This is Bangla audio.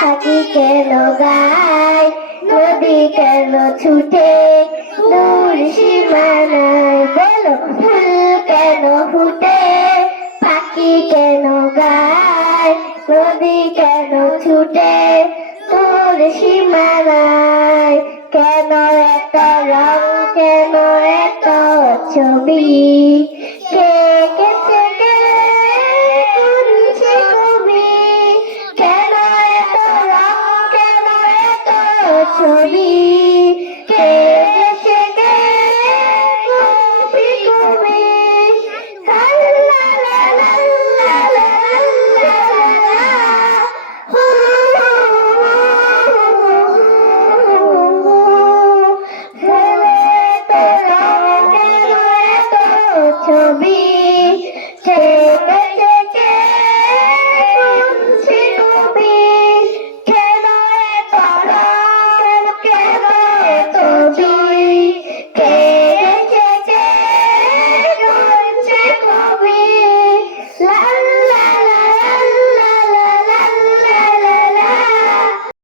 পাখি কেন গায়, নদী কেন ছুটে দূর সীমানায়, বলো ফুল কেন ফুটে, পাখি কেন গায়, নদী কেন ছুটে দূর সীমানায়, কেন এত রং, কেন এত ছবি, কে কেছে কে কোনছে কবি, কেন এত রং, কেন এত ছবি, কে কেছে কে কবি কবি, লা লা লা লা লা লা লা লা, হু ছবি